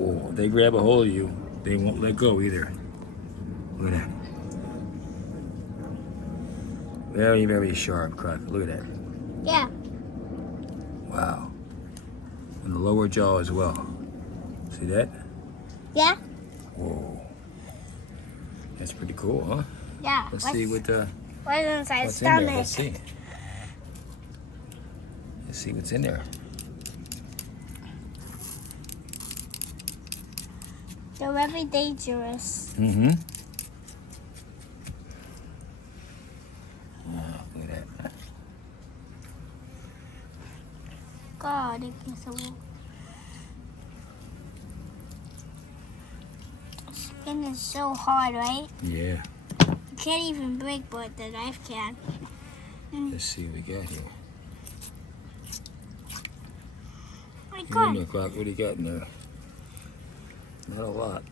Whoa, if they grab a hold of you, they won't let go either. Look at that. Very, very sharp, Croc. Look at that. Yeah. Wow. And the lower jaw as well. See that? Yeah. Whoa. That's pretty cool, huh? Yeah. Let's see what what's inside what's stomach. in there. Let's see. Let's see what's in there. They're very dangerous. Mm-hmm. Oh, look at that. God, it gets so. Skin is so hard, right? Yeah. You can't even break, but the knife can. Let's see what we got here. Oh my What God. in there, Croc? What do you got in there? Not a lot.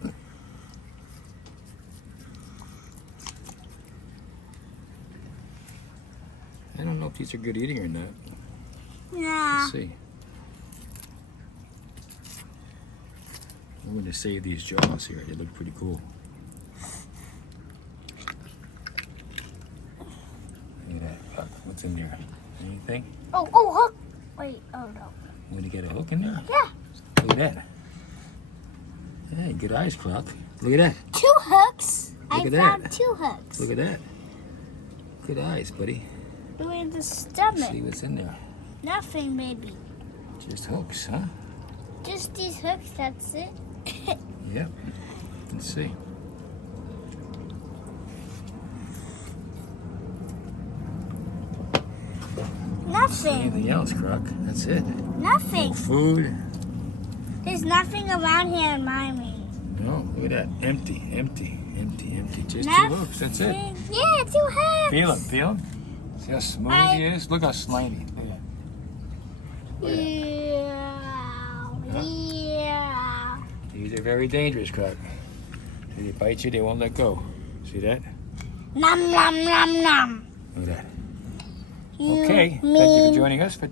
I don't know if these are good eating or not. Nah. Let's see. I'm going to save these jaws here. They look pretty cool. Look at that. Croc. What's in there? Anything? Oh, hook. Wait, oh no. Want to get a hook in there? Yeah. Look at that. Hey, good eyes, Croc. Look at that. 2 hooks. Look I at found that. 2 hooks. Look at that. Good eyes, buddy. Look at the stomach. See what's in there. Nothing, maybe. Just hooks, huh? Just these hooks, that's it. Yep. Let's see. Nothing. Anything else, Croc? That's it. Nothing. No food. There's nothing around here in my room. No, look at that. Empty, empty, empty, empty. Just Nothing. 2 hooks. That's it. Yeah, 2 hooks. Feel him, feel him. See how smooth he is? Look how slimy. Look at that. Look at that. Yeah. Yeah. These are very dangerous, Croc. If they bite you, they won't let go. See that? Nom nom nom nom. Look at that. Okay. Thank you for joining us for